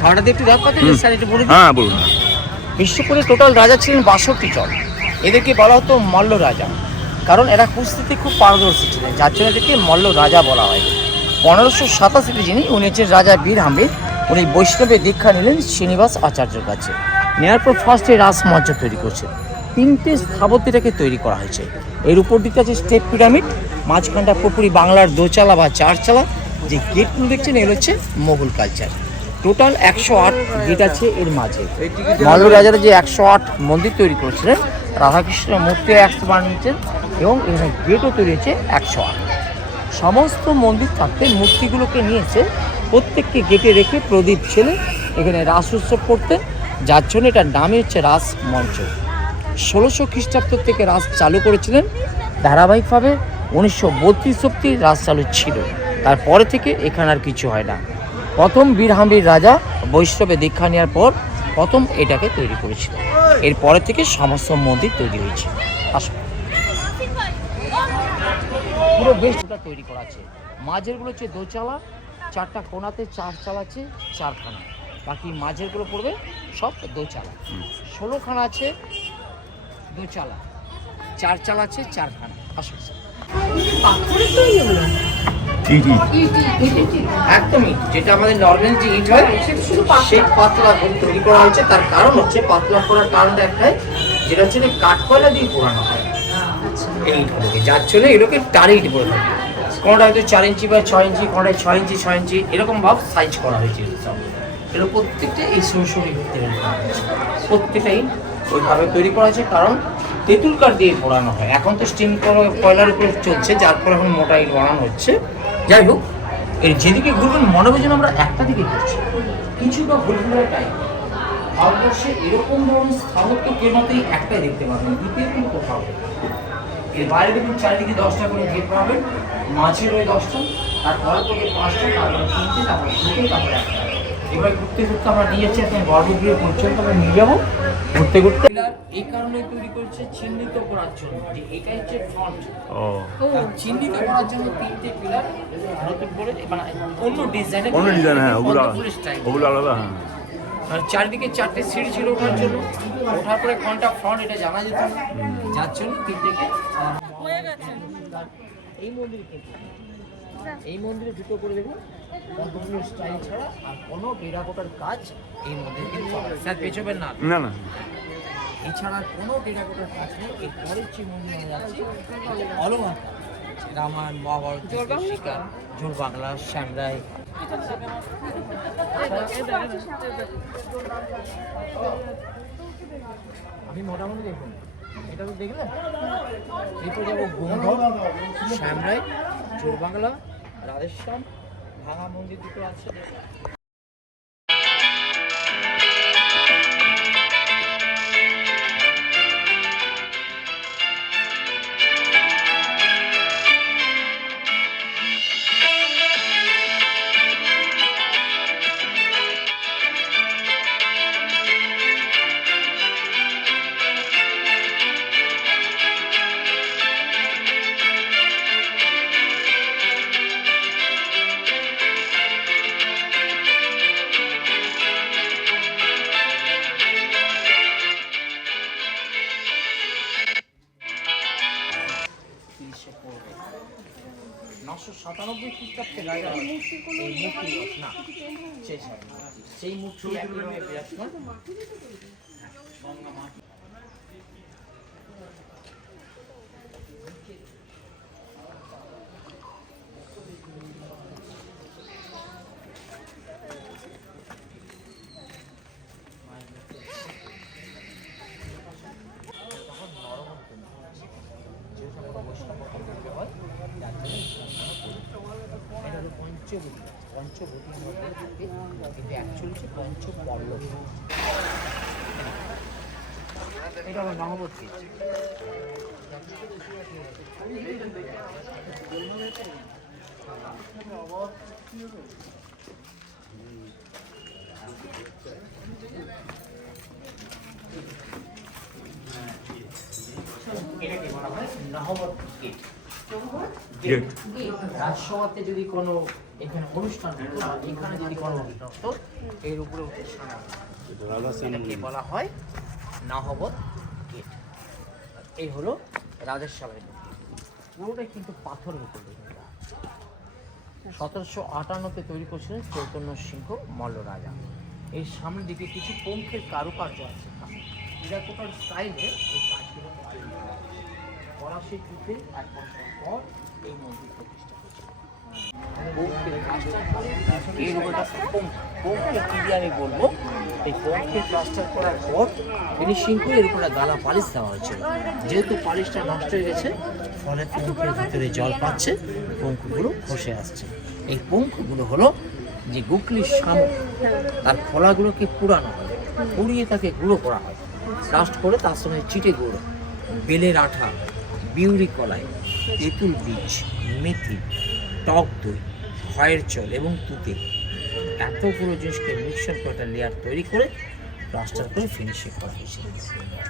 ঝাড়টা দিয়ে একটু কথা স্যার একটু বলে দিন। হ্যাঁ বলুন। বিশ্বপুরে টোটাল রাজা ছিলেন বাষট্টি জন। এদেরকে বলা হতো মল্ল রাজা। কারণ এরা কুস্তিতে খুব পারদর্শী ছিলেন যার জন্য এদেরকে মল্ল রাজা বলা হয়। পনেরোশো সাতাশিতে যিনি উনি হচ্ছেন রাজা বীর হাম্বির উনি বৈষ্ণবে দীক্ষা নিলেন শ্রীনিবাস আচার্যর কাছে। নেওয়ার পর ফার্স্টে রাসমঞ্চ তৈরি করছে। তিনটে স্থাপত্যটাকে তৈরি করা হয়েছে। এর উপর দিকে আছে স্টেপ পিরামিড মাঝখানটা পুরোপুরি বাংলার দোচালা বা চারচালা। যে গেটগুলো দেখছেন এগুলো হচ্ছে মোগল কালচার টোটাল একশো আট গেট আছে এর মাঝে। মল্ল রাজারা যে একশো আট মন্দির তৈরি করেছিলেন রাধাকৃষ্ণের মূর্তি একশো বানিয়েছেন এবং এখানে গেটও তৈরি হয়েছে একশো আট। সমস্ত মন্দির থাকতে মূর্তিগুলোকে নিয়েছে, প্রত্যেককে গেটে রেখে প্রদীপ ছেলে এখানে রাস উৎসব করতেন, যার জন্য এটার নামই হচ্ছে রাস মঞ্চ। ষোলোশো খ্রিস্টাব্দ থেকে রাস চালু করেছিলেন, ধারাবাহিকভাবে উনিশশো বত্রিশ অব্দি রাস চালু ছিল। তারপরে থেকে এখানে আর কিছু হয় না। প্রথম বীরহাম্বির রাজা বৈষ্ণবে দীক্ষা নেওয়ার পর প্রথম এটাকে তৈরি করেছিল। এরপরে থেকে সমস্ত মন্দির তৈরি হয়েছে। আসুন। পুরো বেশটা তৈরি করা আছে। মাঝেরগুলো হচ্ছে দোচালা চারটা কোনাতে চার চালাচ্ছে চারখানা। বাকি মাঝেরগুলো পড়বে সব দোচালা। ষোলোখানা আছে দোচালা। চার চালা আছে চারখানা। আসুন। স্যার একদমই, যেটা আমাদের নর্মাল যে ইট হয়, সেই পাতলা করে তৈরি করা হয়েছে। তার কারণ হচ্ছে পাতলা করার কারণটা একটাই, যেটা হচ্ছে কাঠ কয়লা দিয়ে পোড়ানো হয়। এই ইটগুলোকে যার জন্য এগুলোকে টারি ইট বলে থাকে। কোনোটা হয়তো চার ইঞ্চি বা ছয় ইঞ্চি কোনোটা ছয় ইঞ্চি ছয় ইঞ্চি, এরকম ভাব সাইজ করা হয়েছে সব এগুলো প্রত্যেকটা এই সরসরি ভিত্তি প্রত্যেকটা ইট ওইভাবে তৈরি করা হয়েছে, কারণ তেঁতুল কাঠ দিয়ে পোড়ানো হয়। এখন তো স্টিম কয়লার উপরে চলছে, যার ফলে এখন মোটা ইট বানানো হচ্ছে। যাই হোক, এর যেদিকে ঘুরবেন মনে হবে যেন আমরা একটা দিকে ঘুরছি কিছু কিছুটা ঘুরঘুরে টাইম ভারতবর্ষে এরকম ধরনের স্থাপত্য মতেই একটাই দেখতে পাবেন, দ্বিতীয় কোথাও এর বাইরে দেখুন, চারিদিকে দশটা করে গেট পাবেন, মাঝে রয়ে দশটা, তারপরে করে পাঁচটা, তারপরে তিনটে, তারপরে দুটো, তারপরে একটা। এবার ঘুরতে ঘুরতে আমরা নিয়ে যাচ্ছি এখন গর্ভগৃহ পর্যন্ত আমরা নিয়ে যাব। ঘুরতে ঘুরতে। এই কারণে তৈরি করছে চিহ্নিত করার জন্য যে এটাই হচ্ছে ফ্রন্ট ও। চিহ্নিত করার জন্য তিনটে পিলার ভারতের মানে অন্য ডিজাইনে অন্য ডিজাইন হ্যাঁ ওগুলো ওগুলো আলাদা হ্যাঁ। আর চারদিকে চারটে সিঁড়ি ছিল ওঠার জন্য। ওঠার পরে কোনটা ফ্রন্ট এটা জানা যেত না। যার জন্য তিনটেকে আর এই মন্দির এই মন্দিরে দুটো করে দেখুন কতগুলো স্টাইল ছাড়া আর কোনো টেরাকোটার কাজ এই মন্দিরে কিন্তু। স্যার পেছবেন না। না না। এছাড়া কোনো টেরাকোটার কাজ নেই। এর পরের যে মন্দির রামায়ণ মহাভারত শিকার। জোর বাংলা শ্যামরাই আমি মোটামুটি দেখুন এটা তো দেখলেন এরপর যাব শ্যামরাই জোর বাংলা রাধেশ্যাম ভাঙা মন্দির দুটো আছে। মূর্তি সেই মূর্তি একইভাবে বিরাজমান হ্যাঁ, গঙ্গা মাটি তখন নরম হতো না। যেহেতু আমরা বৈষ্ণব ধর্মের হয়, যার জন্য এটা হলো পঞ্চবতী পঞ্চবতী মধ্যে কিন্তু অ্যাকচুয়ালি হচ্ছে পঞ্চপল্লব এটা হলো নহবতী এটাকে বলা হয়? নহবত গেট। গেট। রাজসভাতে যদি কোনো এখানে অনুষ্ঠান হতো বা এখানে যদি কোনো অনুষ্ঠান হতো এর উপরে উঠে এটাকে বলা হয় নাহবত গেট এই হলো সভায় পুরোটাই কিন্তু পাথর উপর সতেরোশো আটান্নতে তৈরি করেছিলেন চৈতন্য সিংহ মল্ল রাজা। এর সামনের দিকে কিছু পঙ্খের কারুকার্য আছে। টেরাকোটার স্টাইলে এই কাজগুলো করা এক বছর পর এই মন্দির প্রতিষ্ঠা। উপরটা পঙ্খ পঙ্খের কি আমি বলব? এই পঙ্খের প্লাস্টার করার পর ফিনিশিং করে এর উপরে গালা পালিশ দেওয়া হয়েছিল। যেহেতু পালিশটা নষ্ট হয়ে গেছে, ফলে পঙ্খের ভিতরে জল পাচ্ছে, পঙ্খগুলো খসে আসছে। এই পঙ্খগুলো হলো যে গুকলির শামুক, তার ফলাগুলোকে পুরানো হয়, পুড়িয়ে তাকে গুঁড়ো করা হয়। রাস্ট করে তার সঙ্গে চিটে গুঁড়ো, বেলের আঠা, বিউরি কলাই, তেঁতুল বীজ, মেথি টক দই খয়ের চল এবং তুতে। এতগুলো জিনিসকে মিক্সচার করে একটা লেয়ার তৈরি করে প্লাস্টার করে ফিনিশিং করা হয়েছে।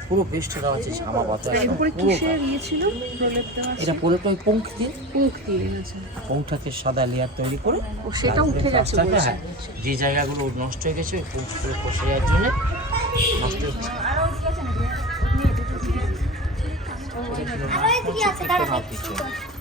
পুরো বেস্ট দেওয়া আছে ঝামা পাতা ইয়ে এটা পুরোটা ওই পঙ্খ দিয়ে আছে সাদা লেয়ার তৈরি করে সেটা উঠে গেছে। হ্যাঁ, যে জায়গাগুলো নষ্ট হয়ে গেছে ওই পঙ্কগুলো খসে যাওয়ার জন্য নষ্ট হচ্ছে।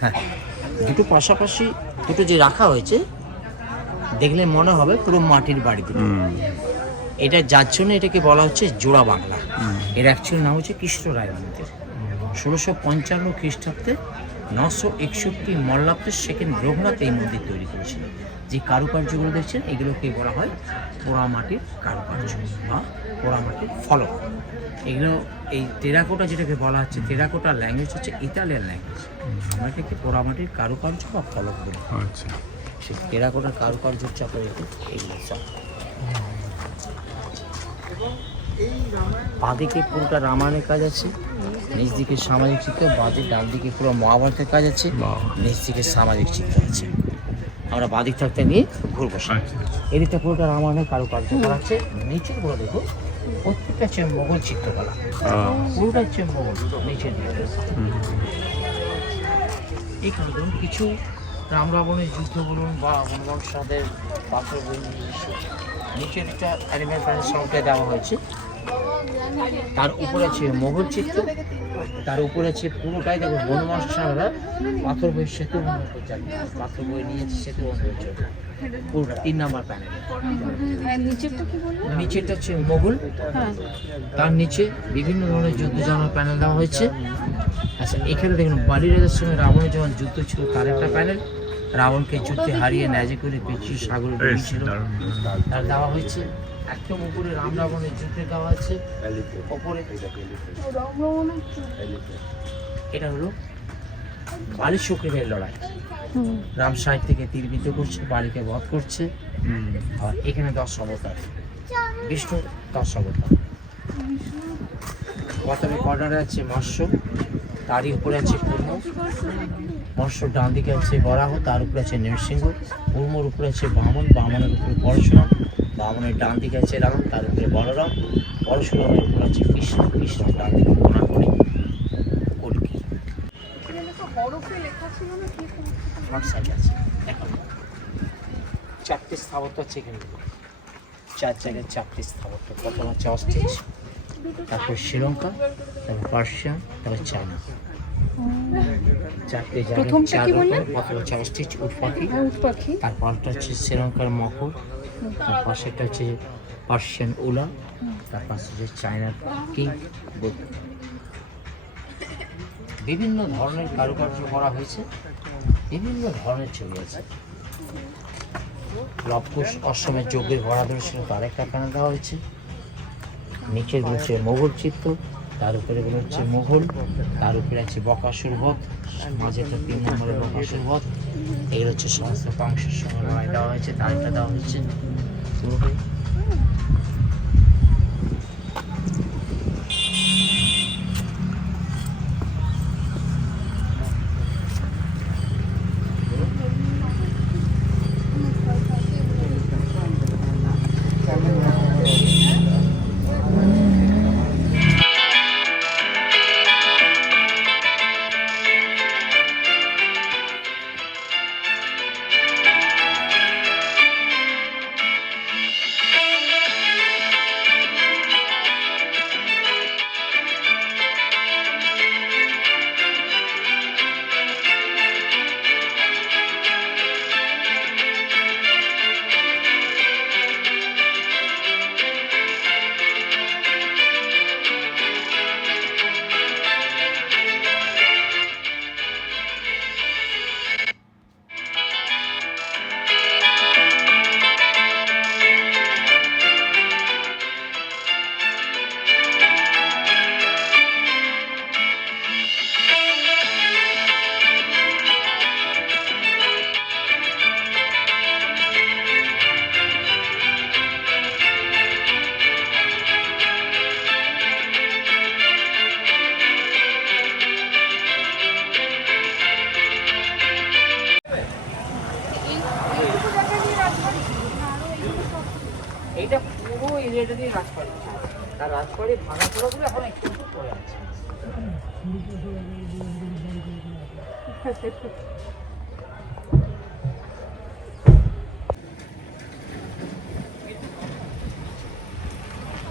হ্যাঁ দুটো পাশাপাশি দুটো যে রাখা হয়েছে দেখলে মনে হবে পুরো মাটির বাড়ি দুটো। এটা যার জন্য এটাকে বলা হচ্ছে জোড়া বাংলা। এর অ্যাকচুয়াল নাম হচ্ছে কৃষ্ণ রায় মন্দির। ষোলোশো পঞ্চান্ন খ্রিস্টাব্দে নশো একষট্টি মল্লাব্দের সেকেন্ড রঘুনাথ এই মন্দির তৈরি করেছিল। যে কারুকার্যগুলো দেখছেন এগুলোকে বলা হয় পোড়ামাটির কারুকার্য বা পোড়ামাটির ফলক। এগুলো এই টেরাকোটা যেটাকে বলা হচ্ছে টেরাকোটার ল্যাঙ্গুয়েজ হচ্ছে ইতালিয়ান ল্যাঙ্গুয়েজ আমরা এটাকে পোড়ামাটির কারুকার্য বা ফলক বলি? আচ্ছা। সেই টেরাকোটার কারুকার্যের চাপে এগুলো সব। বাঁদিকে পুরোটা রামায়ণের কাজ আছে নিজ দিকে সামাজিক চিত্র বাঁদিক ডান দিকে পুরো মহাভারতের কাজ আছে। নিচ দিকে সামাজিক চিত্র আছে। আমরা বাঁদিক থাকতে নিয়ে ঘুরবো। সামনে। আচ্ছা। এদিকটা পুরোটা রামায়ণের কারুকার্য। করা আছে নিচেরগুলো দেখো প্রত্যেকটা হচ্ছে মোগল চিত্রকলা পুরোটা হচ্ছে মোগল নিচে দিকে হুম। এখানে ধরুন কিছু রাম রাবণের যুদ্ধ বলুন বা হনুমান সাদের পাথর বলুন নিচের একটা অ্যানিমেল প্রাণের সঙ্গে দেওয়া হয়েছে। তার উপরে আছে মোগল চিত্র তার উপরে আছে পুরোটাই দেখো হনুমান সারা পাথর বই সেতু বন্ধ করছে পাথর বই নিয়েছে সেতু বন্ধ হচ্ছে পুরোটা তিন নাম্বার প্যানেল নিচেরটা হচ্ছে মোগল। হ্যাঁ। তার নিচে বিভিন্ন ধরনের যুদ্ধ জানার প্যানেল দেওয়া হয়েছে। আচ্ছা এখানে দেখুন বালি রাজার সঙ্গে রাবণের যখন যুদ্ধ ছিল তার একটা প্যানেল রাবণকে যুদ্ধে হারিয়ে ন্যাজে করে পেঁচিয়ে সাগরে বেশ তার দেওয়া হয়েছে। একদম উপরে রাম রাবণের যুদ্ধে দেওয়া আছে। ওপরে এটা হলো বালি শুক্রের লড়াই। রাম সাহেব থেকে তীরবিদ্ধ করছে বালিকে বধ করছে। আর এখানে দশ অবতার। বিষ্ণু দশ অবতার। প্রথমে কর্নারে আছে মৎস্য। তারই উপরে আছে কুর্ম মৎস্যর ডান দিকে আছে বরাহ, তার উপরে আছে নৃসিংহ। কুর্মর উপরে আছে বামন, বামনের উপরে পরশুরাম। বামনের ডান দিকে আছে রাম, তার উপরে বলরাম। পরশুরামের উপরে আছে কৃষ্ণ। কৃষ্ণ ডান দিকে কোনা করে স্থাপত্য আছে। এখানে। চার জায়গায় চারটে স্থাপত্য প্রথম হচ্ছে অস্ট্রিচ তারপর শ্রীলঙ্কা, তারপর পার্সিয়ান তারপর চায়না। চারটে জায়গায় প্রথমটা চার কি রকম বললেন? প্রথম হচ্ছে অস্ট্রিচ উট পাখি। হ্যাঁ উট পাখি। তারপরটা হচ্ছে শ্রীলঙ্কার মকর। তার পাশেটা হচ্ছে পার্সিয়ান উলা। তার হচ্ছে চায়নার কিং বিভিন্ন ধরনের কারুকার্য করা হয়েছে। বিভিন্ন ধরনের ছবি আছে। লবকুশ অশ্বমের যজ্ঞের ঘোড়াধর ছিল তার একটা কানা দেওয়া হয়েছে। নিচের হচ্ছে মোগল চিত্র। তার উপরে গুলো হচ্ছে মোঘল তার উপরে আছে বকাসুর বধ মাঝে তো তিন নম্বরে বকাসুর বধ এগুলো হচ্ছে সমস্ত পাংশের লড়াই দেওয়া হয়েছে একটা দেওয়া হয়েছে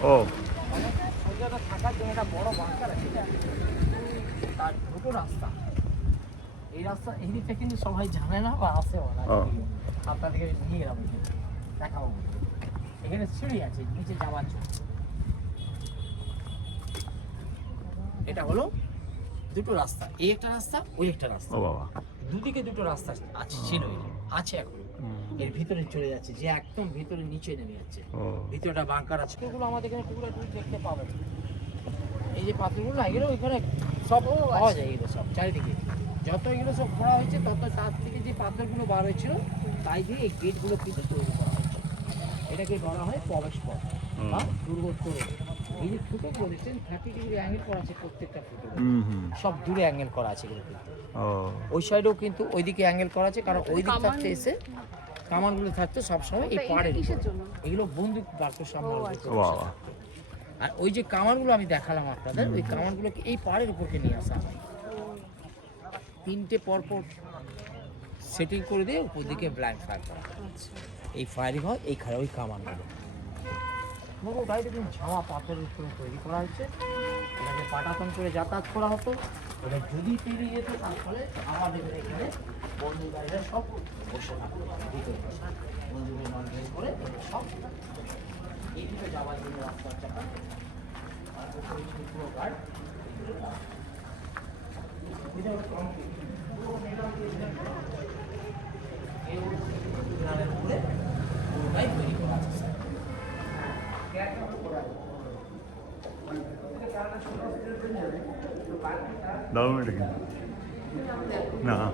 ও। থাকার জন্য একটা বড় বাঁকার আছে তার দুটো রাস্তা এই রাস্তা এই দিকটা কিন্তু সবাই জানে না বা আসেও না দিকে নিয়ে গেলাম। দেখাবো এখানে সিঁড়ি আছে নিচে যাওয়ার জন্য এটা হলো দুটো রাস্তা এই একটা রাস্তা ওই একটা রাস্তা। ও বাবা। দুদিকে দুটো রাস্তা আছে ছিল আছে এখন। এর ভিতরে চলে যাচ্ছে যে একদম ভিতরে নিচে নেমে যাচ্ছে। ভিতরটা বাংকার আছে। এগুলো আমাদের এখানে টুকরা টুকরি দেখতে পাবেন এই যে পাথরগুলো না এগুলো ওইখানে সব পাওয়া যায় এগুলো সব চারিদিকে। যত এগুলো সব করা হয়েছে তত তার থেকে যে পাথরগুলো বার হয়েছিল তাই দিয়ে এই গেটগুলো কিন্তু তৈরি করা হয়েছে। এটাকে বলা হয় প্রবেশ পথ বা দুর্গত এই যে ফুটোগুলো দেখছেন থার্টি ডিগ্রি অ্যাঙ্গেল করা আছে প্রত্যেকটা ফুটো হুম হুম। সব দূরে অ্যাঙ্গেল করা আছে কিন্তু। ওই সাইডেও কিন্তু ওইদিকে অ্যাঙ্গেল করা আছে কারণ ওই দিক থাকতে এসে কামানগুলো থাকতো সবসময় এই পাড়ের? এগুলো বন্দুক বাড়তো সামনে ও, আচ্ছা। আর ওই যে কামানগুলো আমি দেখালাম আপনাদের ওই কামানগুলোকে এই পাড়ের উপরকে নিয়ে আসা তিনটে পরপর সেটিং করে দিয়ে উপর দিকে ব্লাইন্ড ফায়ার করা। আচ্ছা। এই ফায়ারিং হয় এইখানে ওই কামানগুলো। পুরোটাই দেখুন ঝামা পাথরের উপরে তৈরি করা হয়েছে এটাকে পাটাতন করে যাতায়াত করা হতো এটা যদি পেরিয়ে যেত তারপরে আমাদের এখানে বন্ধুগাড়িরা সব বসে থাকতো ভিতরে। বন্ধুদের নন করে সব এইদিকে যাওয়ার জন্য রাস্তার চাকা আর পুরো গার্ড এটা হলো পুরো উপরে পুরোটাই তৈরি করা আছে দারুণ এটা কিন্তু না আমার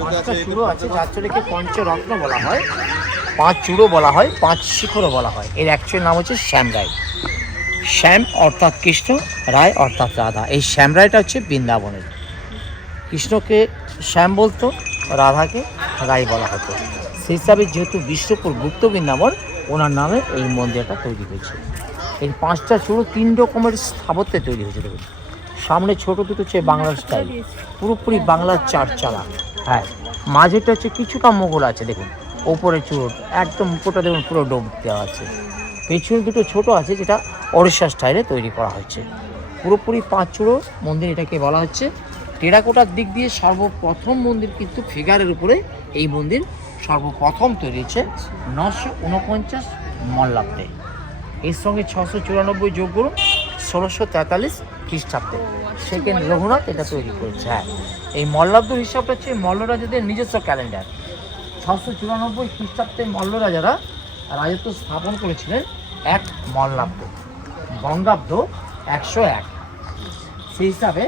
পাঁচটা চূড়ো আছে যার চূড়োকে পঞ্চরত্ন বলা হয় পাঁচ চূড়ো বলা হয় পাঁচ শিখরও বলা হয়। এর অ্যাকচুয়াল নাম হচ্ছে শ্যাম রায়। শ্যাম অর্থাৎ কৃষ্ণ রায় অর্থাৎ রাধা। এই শ্যাম রায়টা হচ্ছে বৃন্দাবনের। কৃষ্ণকে শ্যাম বলতো রাধাকে রায় বলা হতো। সেই হিসাবে যেহেতু বিষ্ণুপুর গুপ্ত বৃন্দাবন ওনার নামে এই মন্দিরটা তৈরি হয়েছে। এই পাঁচটা চূড়ো তিন রকমের স্থাপত্যে তৈরি হয়েছে, দেখুন। সামনে ছোট দুটো হচ্ছে বাংলার স্টাইল পুরোপুরি বাংলার চারচালা হ্যাঁ মাঝেটা হচ্ছে কিছুটা মোগল আছে, দেখুন। ওপরে চূড়ো, একদম উপরটা দেখুন পুরো ডোব দেওয়া আছে। পেছনে দুটো ছোট আছে যেটা ওড়িশা স্টাইলে তৈরি করা হয়েছে। পুরোপুরি পাঁচ চূড়ো মন্দির এটাকে বলা হচ্ছে। টেরাকোটার দিক দিয়ে সর্বপ্রথম মন্দির কিন্তু ফিগারের উপরে এই মন্দির সর্বপ্রথম তৈরি হয়েছে নশো উনপঞ্চাশ মল্লাব্দে। এর সঙ্গে ছশো চুরানব্বই যোগ করুন ষোলোশো তেতাল্লিশ খ্রিস্টাব্দে। সেকেন্ড রঘুনাথ এটা তৈরি করেছে হ্যাঁ। এই মল্লাব্দ হিসাবটা হচ্ছে মল্লরাজাদের নিজস্ব ক্যালেন্ডার। ছশো চুরানব্বই খ্রিস্টাব্দে মল্ল রাজারা রাজত্ব স্থাপন করেছিলেন এক মল্লাব্দ বঙ্গাব্দ একশো এক। সেই হিসাবে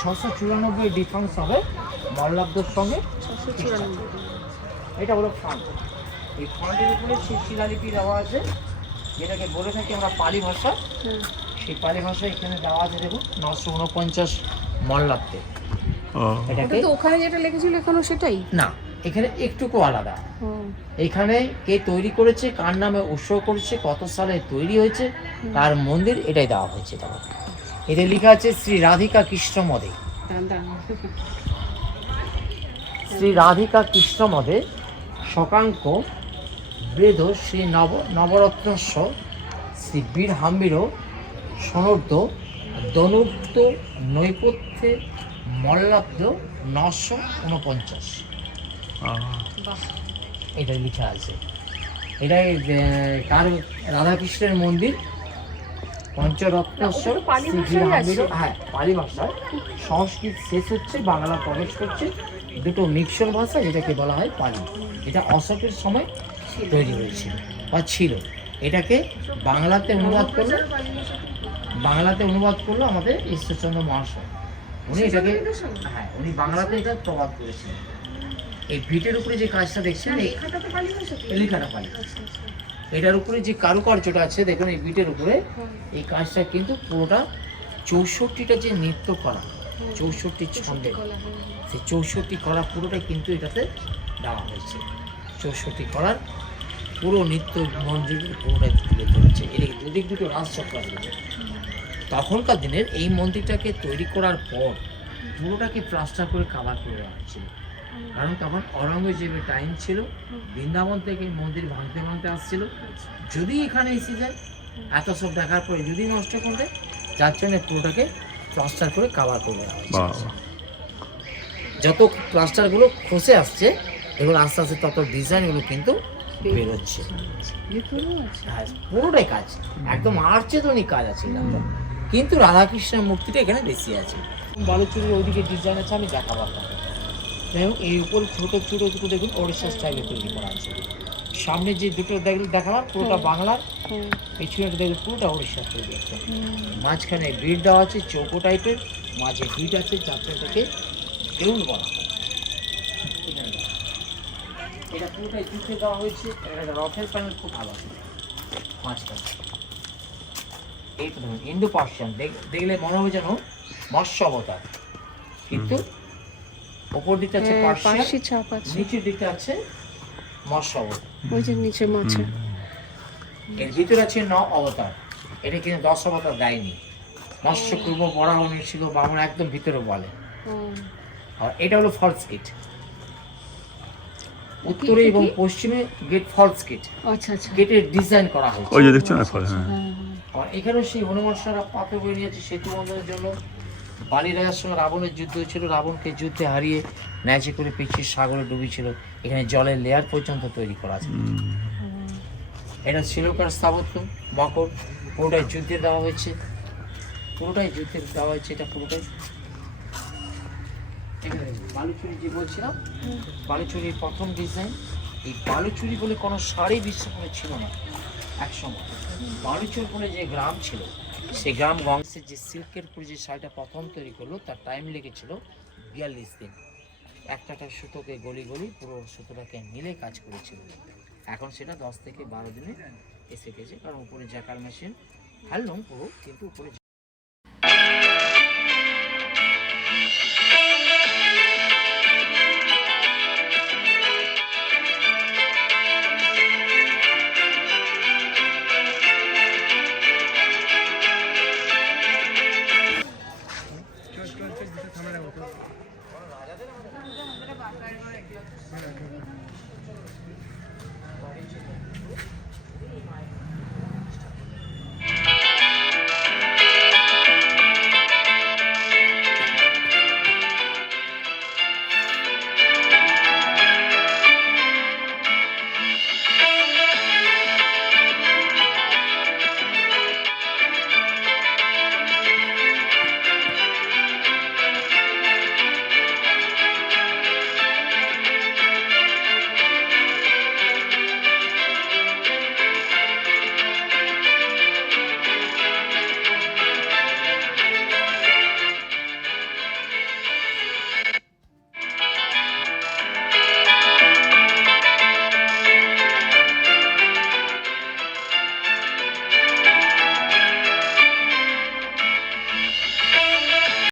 ছশো চুরানব্বই ডিফারেন্স হবে মল্লাব্দর সঙ্গে। এটা হলো ফ্রন্ট এই ফ্রন্টের উপরে সেই শিলালিপি দেওয়া আছে। যেটাকে বলে থাকি আমরা পালি ভাষা সেই পালি ভাষা এখানে দেওয়া আছে দেখুন নশো উনপঞ্চাশ মল্লাব্দে। এটাকে ওখানে যেটা লিখেছিল এখনও সেটাই? না এখানে একটুকু আলাদা। এখানে কে তৈরি করেছে কার নামে উৎসর্গ করেছে কত সালে তৈরি হয়েছে তার মন্দির এটাই দেওয়া হয়েছে তারা এতে লেখা আছে শ্রী রাধিকা কৃষ্ণ মদে। শ্রী রাধিকা কৃষ্ণ মদে শকাঙ্ক বেদ শ্রী নব নবরত্নস্ব শ্রী বীর হাম্বির সনর্দ দনুক্ত নৈপথ্যে মল্লাব্দ নশো উনপঞ্চাশ এটা লেখা আছে। এটাই কার রাধাকৃষ্ণের মন্দির? পঞ্চরত্নেশ্বর হ্যাঁ পালি ভাষায়। সংস্কৃত শেষ হচ্ছে বাংলা প্রবেশ করছে। দুটো মিক্সন ভাষা যেটাকে বলা হয় পালি। এটা অশোকের সময় তৈরি হয়েছিল বা ছিল। এটাকে বাংলাতে অনুবাদ করল বাংলাতে অনুবাদ করল আমাদের ঈশ্বরচন্দ্র মহাশয়। উনি এটাকে হ্যাঁ উনি বাংলাতে এটা প্রবাদ করেছিলেন এই ভিটের উপরে যে কাজটা দেখছেন লেখাটা পালি এটার উপরে যে কারুকার্যটা আছে দেখুন এই বিটের উপরে এই কাজটা কিন্তু পুরোটা চৌষট্টিটা যে নৃত্য করা চৌষট্টি ছন্দে হ্যাঁ, হ্যাঁ। সেই চৌষট্টি করা পুরোটাই কিন্তু এটাতে দেওয়া হয়েছে। চৌষট্টি করার পুরো নিত্য মঞ্জুরি পুরোটাই তুলে ধরেছে। এদিকে দুদিক দুটো রাজচক্র আছে তখনকার দিনের এই মন্দিরটাকে তৈরি করার পর পুরোটাকে প্লাস্টার করে কাবার করে দেওয়া হয়েছিল। কারণ তখন অরঙ্গজেবের টাইম ছিল বৃন্দাবন থেকে মন্দির ভাঙতে ভাঙতে আসছিল। যদি এখানে এসে যায় এত সব দেখার পরে যদি নষ্ট করবে যার জন্য পুরোটাকে প্লাস্টার করে কাবার করে দেওয়া হয়েছে যত প্লাস্টারগুলো খসে আসছে এগুলো আস্তে আস্তে তত ডিজাইনগুলো কিন্তু বেরোচ্ছে। হ্যাঁ, পুরোটাই কাজ একদম আর্চেতনিক কাজ আছে। কিন্তু রাধাকৃষ্ণের মূর্তিটা এখানে বেশি আছে। বালুচুরির ওইদিকে ডিজাইন আছে আমি দেখাবো আপনাকে। যাই হোক এই উপরে ছোটো ছোটো দুটো দেখুন ওড়িশা স্টাইলে তৈরি করা আছে। সামনে যে দুটো দেখলে দেখালাম পুরোটা বাংলার। হ্যাঁ পেছনে দেখলে পুরোটা ওড়িশার তৈরি একটা। মাঝখানে বিট দেওয়া আছে চৌকো টাইপের মাঝে বিট আছে যাত্রাটাকে দেউল বলা হয় এখানে দেওয়া। এটা পুরোটাই দেওয়া হয়েছে। এটা রথের প্যানেল খুব ভালো আছে। পাঁচটা এই তো ধরুন পার্সিয়ান দেখলে মনে হবে যেন মৎস্য অবতার। কিন্তু ওপর দিকটা আছে হ্যাঁ, পার্সি ছাপ আছে। নিচের দিকটা আছে মৎস্য অবতার। ওই যে নিচে মাছে। এর ভিতরে আছে ন অবতার। এটা কিন্তু দশ অবতার দেয়নি। মৎস্য পূর্ব ছিল বামন একদম ভিতরে বলে। আর এটা হলো ফলস গেট উত্তরে এবং পশ্চিমে গেট ফলস গেট আচ্ছা আচ্ছা। গেটের ডিজাইন করা হয়েছে। ওই যে দেখছ না ফল হ্যাঁ। হ্যাঁ, হ্যাঁ। আর এখানেও সেই হনুমান সারা পাথর বয়ে নিয়েছে সেতু বন্ধনের জন্য। বালি রাজার সঙ্গে রাবণের যুদ্ধ হয়েছিল। রাবণকে যুদ্ধে হারিয়ে ন্যাচে করে পিছিয়ে সাগরে ডুবেছিল। এখানে জলের লেয়ার পর্যন্ত তৈরি করা আছে। এটা শ্রীলঙ্কার স্থাপত্য মকর পুরোটাই যুদ্ধে দেওয়া হয়েছে। পুরোটাই যুদ্ধে দেওয়া হয়েছে। এটা পুরোটাই বালুচুরি যে বলছিলাম, বালুচুরির প্রথম ডিজাইন এই বালুচুরি বলে কোনো শাড়ি বিশ্বপুরে ছিল না একসময়। বালুচুর বলে যে গ্রাম ছিল সেই গ্রাম গংসের যে সিল্কের উপরে যে শাড়িটা প্রথম তৈরি করল, তার টাইম লেগেছিল বিয়াল্লিশ দিন। একটা একটা সুতোকে গলি গলি পুরো সুতোটাকে মিলে কাজ করেছিল। এখন সেটা দশ থেকে বারো দিনে এসে গেছে, কারণ উপরে জ্যাকার মেশিন হ্যান্ডলুম পুরো কিন্তু উপরে